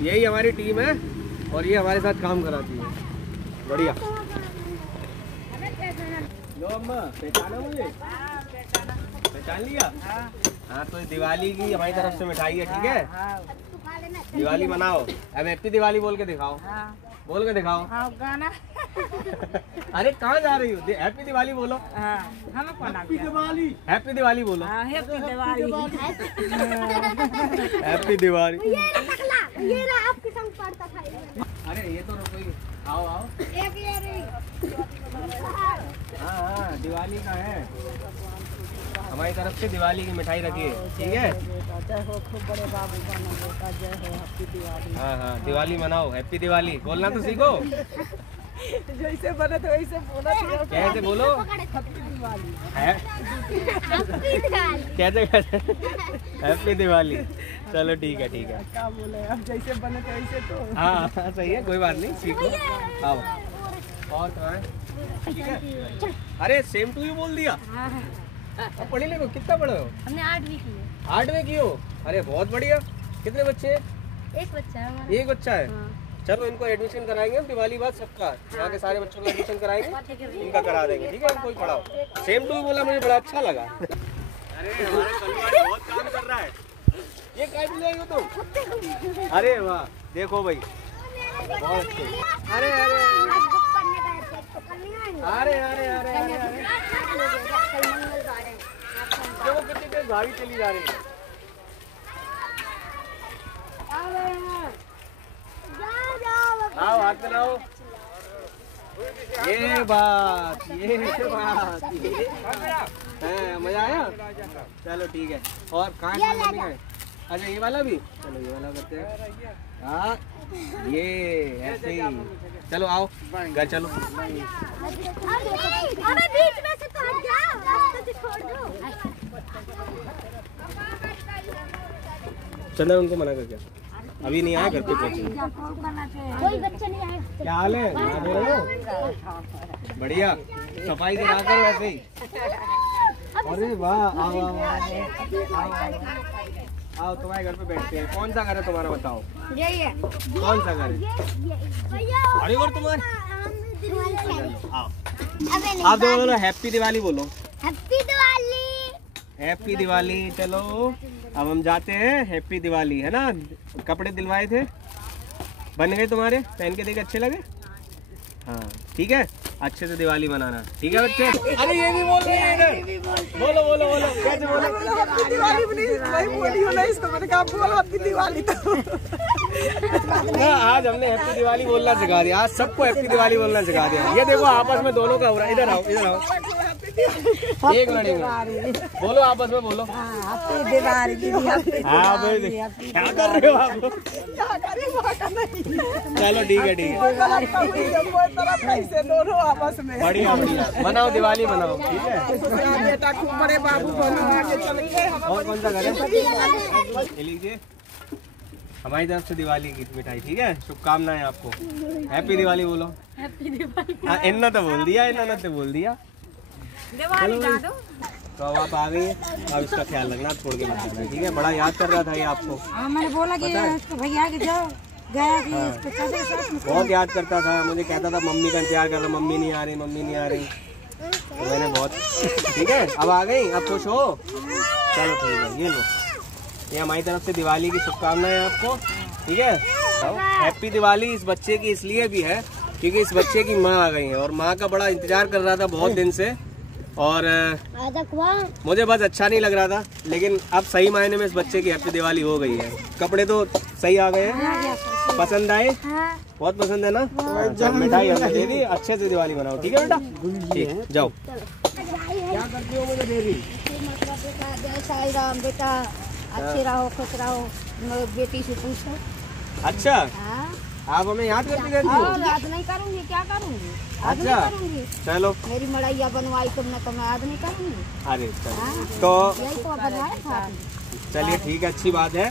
यही हमारी टीम है और ये हमारे साथ काम कराती है। बढ़िया। लो अम्मा, पहचाना मुझे? पहचान लिया? हाँ तो दिवाली की हमारी तरफ से मिठाई है, ठीक है? दिवाली मनाओ। अब हैप्पी दिवाली बोल के दिखाओ। बोल के दिखाओ। गाना। अरे कहाँ जा रही हो? हैप्पी दिवाली बोलो। हैप्पी दिवाली। हैप्पी दिवाली बोलो। हैप्पी दिवाली। हैप्पी दिवाली। ये रहा आपके संग पड़ता था। अरे ये तो कोई आओ आओ। एक ये हाँ दिवाली का है, हमारी तरफ से दिवाली की मिठाई रखी है, ठीक है? जय हो, खूब बड़े बाबू बनो बेटा, जय हो, हैप्पी दिवाली। हाँ दिवाली मनाओ, हैप्पी दिवाली बोलना तो सीखो। जैसे बने तो वैसे बोला। कैसे बोलो? हैप्पी दिवाली। कैसे कैसे? हैप्पी दिवाली। चलो ठीक है ठीक है। क्या बोले, अब जैसे बने तो वैसे तो। हाँ सही है, कोई बात नहीं, सीखो। आओ और कहाँ है? ठीक है। अरे सेम टू यू बोल दिया। अब पढ़े लिखो, कितना पढ़े हो? हमने 8वीं की है। 8वीं की हो? अरे बहुत बढ़िया। कितने बच्चे हैं? एक बच्चा है हमारा। एक बच्चा है। चलो इनको एडमिशन कराएंगे हम दिवाली बाद सबका, यहाँ के सारे बच्चों का एडमिशन कराएंगे, इनका करा देंगे, ठीक है? इनको ही पढ़ाओ। सेम टू यू बोला, मुझे बड़ा अच्छा लगा। अरे हमारे कलवार बहुत काम कर रहा है। ये कैसे ले आई हो तुम? अरे वाह, देखो भाई बहुत अच्छे। अरे अरे अरे अरे अरे अरे देखो कितनी तेज गाड़ी चली जा रही है। आओ हाथ मिलाओ। ये बात है, मजा आया? चलो ठीक है। और कहाँ है? अच्छा ये वाला भी, चलो ये वाला करते हैं। हाँ ये ऐसे ही। चलो आओ घर चलो। अबे बीच में से तो हट जाओ, रास्ते से छोड़ दो। चलो उनको मना कर, क्या अभी नहीं आए, घर पे पहुंचे। कोई बच्चा नहीं आया। क्या हाल है? यहाँ बोल रहे हो? बढ़िया, सफाई से ना करो ऐसे ही। अरे वाह, आओ आओ तुम्हारे घर पे बैठते हैं। कौन सा घर है तुम्हारा बताओ? यही है। कौन सा घर है? अरे और तुम्हारे आप दोनों बोलो हैप्पी दिवाली बोलो। हैप्पी दिवाली। हैप्पी दिवाली। चलो अब हम जाते हैं। हैप्पी दिवाली है ना? कपड़े दिलवाए थे, बन गए तुम्हारे? पहन के देखे अच्छे लगे? हाँ ठीक है, अच्छे से दिवाली मनाना, ठीक है बच्चे? अरे ये भी बोल रहे हैं इधर। बोलो बोलो बोलो, कैसे बोलो? हैप्पी दिवाली नहीं बोली हो ना इसको, मैंने कहा बोल हैप्पी दिवाली तो। आज हमने हैप्पी दिवाली बोलना सिखा दिया, आज सबको हैप्पी दिवाली बोलना सिखा दिया। ये देखो आपस में दोनों का हो रहा है। इधर आओ इधर आओ, एक मिनट बोलो, आपस में बोलो। हैप्पी दिवाली। हाँ भाई क्या कर रहे हो आप? चलो ठीक है ठीक है, दोनों आपस में बढ़िया बढ़िया मनाओ, दिवाली मनाओ, ठीक है? बेटा खूब बड़े बाबू बनो, आगे चल के। और कौन सा घर है? ये लीजिए हमारी तरफ से दिवाली की मिठाई, ठीक है? शुभकामनाएं आपको। हैप्पी दिवाली बोलो। हैप्पी दिवाली। हाँ इन्होंने तो बोल दिया, इन्होंने तो बोल दिया। दिवाली गा दो। तो अब आप आ गई, अब इसका ख्याल रखना, छोड़ के मत जाना, ठीक है? बड़ा याद कर रहा था ये आपको। मैंने बोला कि भैया के जाओ गया कि इसको चाचा के साथ बहुत याद करता था, मुझे कहता था मम्मी का इंतजार कर रहा, मम्मी नहीं आ रही, मम्मी नहीं आ रही। तो मैंने बहुत, ठीक है अब आ गई, अब खुश हो? चलो ठीक है, ये लो, ये हमारी तरफ से दिवाली की शुभकामनाएं आपको, ठीक है? हैप्पी दिवाली इस बच्चे की इसलिए भी है क्योंकि इस बच्चे की माँ आ गई है और माँ का बड़ा इंतजार कर रहा था बहुत दिन से, और मुझे बस अच्छा नहीं लग रहा था, लेकिन अब सही मायने में इस बच्चे की हैप्पी दिवाली हो गई है। कपड़े तो सही आ गए हैं, पसंद आए? बहुत पसंद है ना? तो मिठाई हमने दे दी, अच्छे से दिवाली मनाओ, ठीक है बेटा? ठीक, जाओ। क्या करती हो मुझे देवी? जय साई राम बेटा, अच्छे रहो, खुश रहो। बेटी से पूछो। अच्छा आप हमें याद करती रहती हो? याद नहीं करूँगी, क्या करूँगी? अच्छा चलो, मेरी मड़ैया बनवाई तुमने तो मैं याद नहीं करूँगी। अरे चलो तो यही तो बनवाया था। चलिए ठीक है, अच्छी बात है।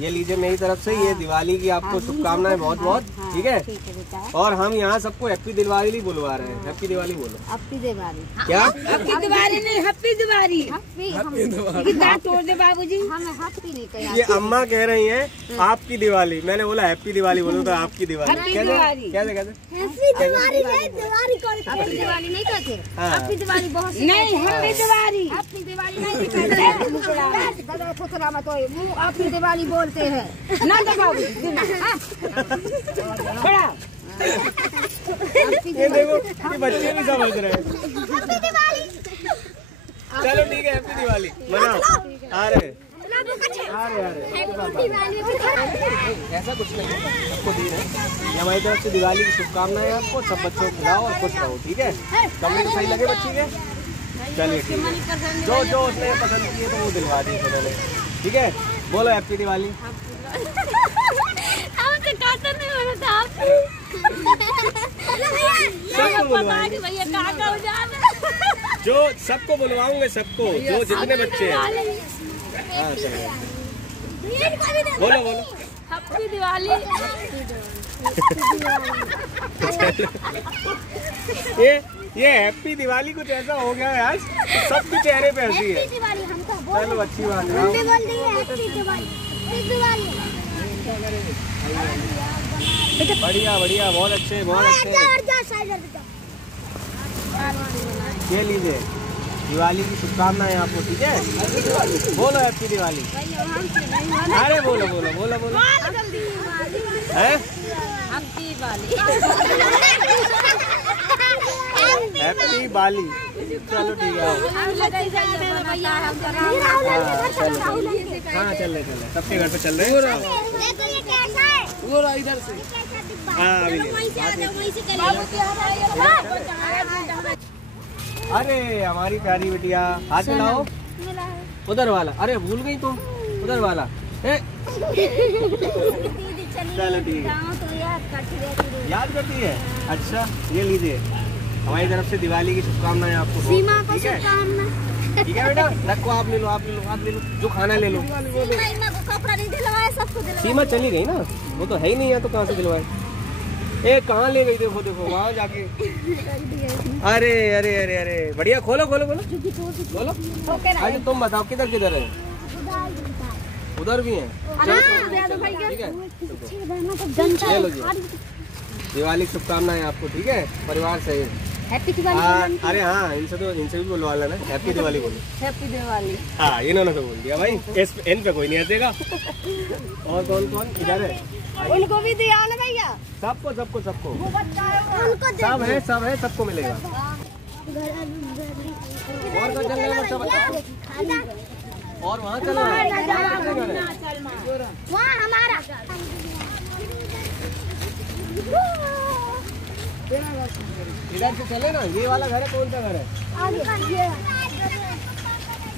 ये लीजिए मेरी तरफ से, ये दिवाली की आपको शुभकामनाएं बहुत बहुत, ठीक है। ठीक है बेटा। और हम यहाँ सबको हैप्पी दिवाली बुलवा रहे हैं। हैप्पी दिवाली बोलो। हैप्पी दिवाली। क्या हैप्पी दिवाली नहीं, हैप्पी दिवाली। दांत तोड़ दे बाबूजी। हमें हैप्पी नहीं कहा। ये अम्मा कह रही हैं आपकी दिवाली, मैंने बोला हैप्पी दिवाली बोलो तो आपकी दिवाली। कैसे कैसे कैसे हैप्पी दिवाली नहीं, दिवाली कौन हैप्पी दिवाली नहीं कहते। हैप्पी दिवाली बहुत नहीं, हैप्पी दिवाली। हैप्पी दिवाली नहीं कहते। दादा पुतला मत होए, मुंह हैप्पी दिवाली बोलते हैं ना दबाओ थोड़ा। ये देखो ये बच्चे भी समझ रहे हैं। चलो ठीक है, हैप्पी दिवाली मनाओ। आ रहे ऐसा कुछ नहीं है, सबको दी है। ये हमारी तरफ से दिवाली की शुभकामनाएं आपको। सब बच्चों को खिलाओ और खुश रहो, ठीक है। कमरे को सही लगे बच्ची के? चलिए ठीक है, जो जो उसने पसंद किए तो वो दिलवा दी उन्होंने, ठीक है। बोलो हैप्पी दिवाली। सबको बुलवाएंगे, जो सबको बुलवाऊंगे, सबको जो जितने बच्चे हैं। हाँ, बोलो बोलो हैप्पी दिवाली। ये हैप्पी दिवाली कुछ ऐसा हो गया है आज, सबके चेहरे पे हंसी है। चलो अच्छी बात है। बढ़िया बढ़िया, बहुत अच्छे बहुत अच्छे। ये लीजिए दिवाली की शुभकामनाएं आपको, ठीक है। बोलो हैप्पी दिवाली। अरे बोलो बोलो बोलो बोलो। है हैप्पी बाली। चलो ठीक है। हाँ चल रहे सबके घर पे चल रहे हैं। इधर से हाँ अभी अरे हमारी प्यारी बिटिया, हाथ मिलाओ। उधर वाला, अरे भूल गई तुम, उधर वाला। चलो ठीक है, याद करती है। अच्छा ये लीजिए हमारी तरफ से दिवाली की शुभकामनाएं आपको। सीमा को ठीक है ठीक है बेटा, रखो। आप ले लो आप ले लो आप ले लो, जो खाना ले लो। कपड़ा नहीं दिलवाया, सबको दिलवाया। सीमा चली गई ना, वो तो है ही नहीं है, तो कहाँ से दिलवाए। ए कहाँ ले गई? देखो देखो वहाँ जाके। अरे अरे अरे अरे बढ़िया, खोलो खोलो खोलो खोलो। अच्छा तुम बताओ किधर किधर है? उधर भी है। ठीक है चलो जी, दिवाली की शुभकामनाएं आपको, ठीक है। परिवार से हैप्पी दिवाली। अरे हाँ इनसे भी बोलवा लेना, हैप्पी दिवाली बोलो। हैप्पी दिवाली। हाँ इन्होंने तो बोल दिया भाई, इन पे कोई नहीं हंसेगा। और कौन कौन इधर है? उनको भी दिया ना भैया। सबको सबको सबको उनको सब है सबको मिलेगा। और कहाँ चल रहे हैं बच्चा बच्चा? और वहाँ चल रहा है, वहाँ हमारा। इधर से चले ना, ये वाला घर है। कौन सा घर है?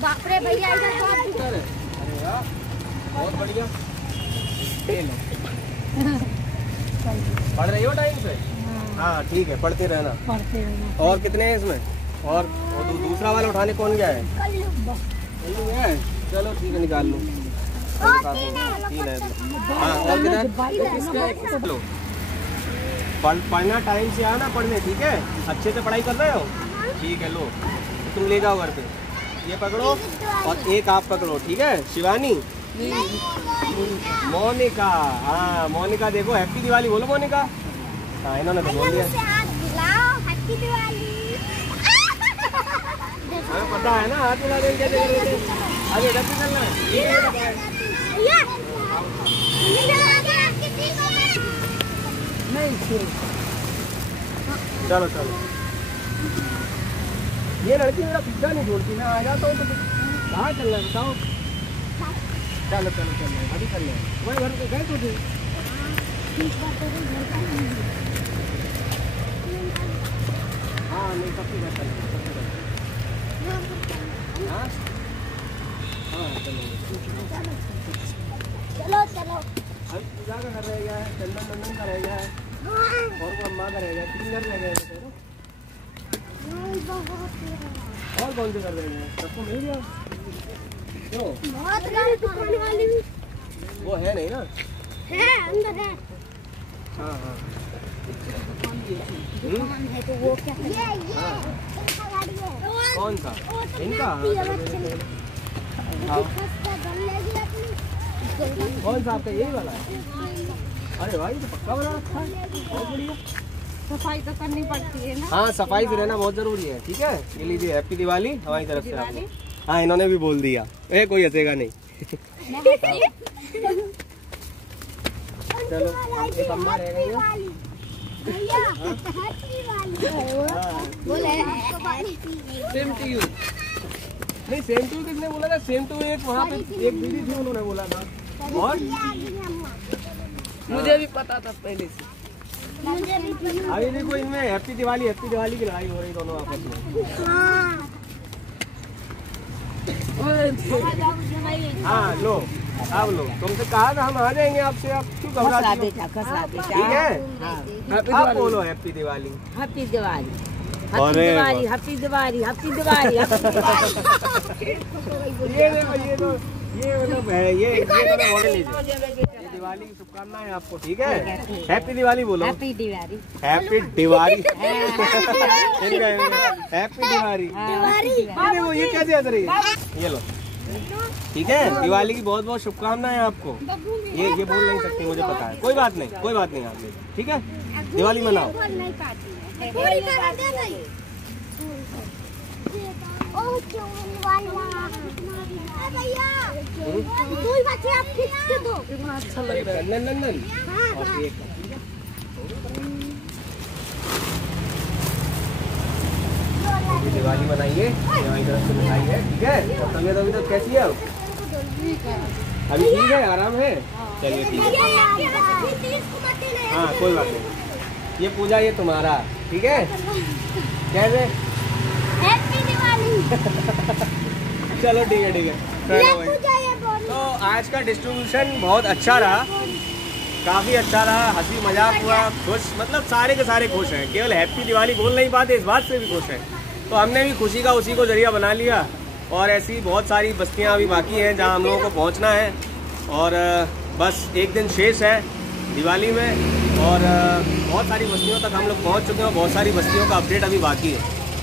बाप रे भैया, इधर अरे वाह बहुत बढ़िया। ये लो। पढ़ रही हो टाइम पे? हाँ ठीक है, पढ़ते रहना। और कितने हैं इसमें? और दूसरा वाला उठाने कौन गया है? कल्लू है। चलो ठीक है, निकाल लो। 3 है। हाँ और किधर? लो पढ़ना, टाइम से आना पढ़ने, ठीक है। अच्छे से पढ़ाई कर रहे हो? ठीक है लो तुम ले जाओ घर पे। ये पकड़ो और एक आप पकड़ो, ठीक है। शिवानी, मोनिका। हाँ मोनिका देखो, हैप्पी दिवाली बोलो मोनिका। हाँ इन्होंने तो बोल दिया। हैप्पी दिवाली। हमें पता है ना, हाथ मिला देंगे कैसे करोगे। अरे इधर से चलना है। चलो चलो, ये लड़की मेरा पीछा नहीं छोड़ती, मैं आ जाता हूँ तो कहाँ चल रहा है बताओ। चलो चलो चल रहे अभी चल रहे हैं। तुम्हारे घर पे गए तो थे? हाँ नहीं सबके घर चल हाँ हाँ चलो चलो चलो। अभी पूजा का घर रह गया है, चंदन नंदन का रह गया है, और वो अम्मा का रह गया है। 3 घर रह गए थे। और कौन से घर रह गए? सबको मिल गया? क्यों? वो है नहीं ना? है अंदर है। हाँ हाँ। दुकान है तो वो क्या हाँ। गाड़ी है कौन सा? इनका? हाँ। कौन सा आपका? यही वाला है? अरे भाई तो पक्का बना रखा है, बहुत बढ़िया। सफाई तो करनी पड़ती है ना। हाँ सफाई से रहना बहुत जरूरी है। ठीक है, ये लीजिए हैप्पी दिवाली हमारी तरफ से आपको। हाँ इन्होंने भी बोल दिया, कोई हंसेगा नहीं। चलो एक अम्मा रह गई है। Same to you. नहीं सेम टू किसने बोला था? सेम टू एक वहाँ पे एक दीदी थी, उन्होंने बोला था। और मुझे भी पता था पहले से। अभी देखो इनमें हैप्पी दिवाली की लड़ाई हो रही दोनों आपस में। हाँ लो अब लो, तुमसे कहा था हम आ जाएंगे आपसे, आप क्यों घबराती हो? ठीक है आप बोलो हैप्पी दिवाली। हैप्पी दिवाली, अरे happy Diwali, happy Diwali, happy Diwali. ये देखो ये मतलब है, ये मॉडल लीजिए। ये दिवाली की शुभकामनाएं आपको। ठीक है, हैप्पी दिवाली बोलो। Happy Diwali, happy Diwali, happy Diwali. देखो ये कैसे हंस रही है, ये लो। ठीक है, दिवाली की बहुत बहुत शुभकामनाएं आपको। ये बोल नहीं सकती, मुझे पता है। कोई बात नहीं आप ले। ठीक है, दिवाली मनाओ। अच्छा लग रहा है। नंदन और एक दिवाली मनाइए, हमारी तरफ से मिठाई है। ठीक है, और तबीयत अभी तक कैसी है? अभी ठीक है, आराम है। चलिए ठीक है, हाँ कोई बात नहीं। ये पूजा ये तुम्हारा। ठीक है, कैसे? हैप्पी दिवाली। चलो ठीक है। तो आज का डिस्ट्रीब्यूशन बहुत अच्छा रहा, काफ़ी अच्छा रहा। हंसी मजाक हुआ, खुश, मतलब सारे के सारे खुश हैं। केवल हैप्पी दिवाली बोल नहीं पाते, इस बात से भी खुश हैं। तो हमने भी खुशी का उसी को जरिया बना लिया। और ऐसी बहुत सारी बस्तियां अभी बाकी हैं जहां हम लोगों को पहुंचना है। और बस एक दिन शेष है दिवाली में, और बहुत सारी बस्तियों तक हम लोग पहुंच चुके हैं। बहुत सारी बस्तियों का अपडेट अभी बाकी है,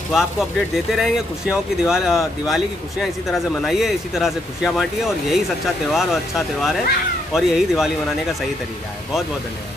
तो आपको अपडेट देते रहेंगे। खुशियों की दिवाली की खुशियाँ इसी तरह से मनाइए, इसी तरह से खुशियाँ बांटिए। और यही सच्चा त्यौहार और अच्छा त्यौहार है, और यही दिवाली मनाने का सही तरीका है। बहुत बहुत धन्यवाद।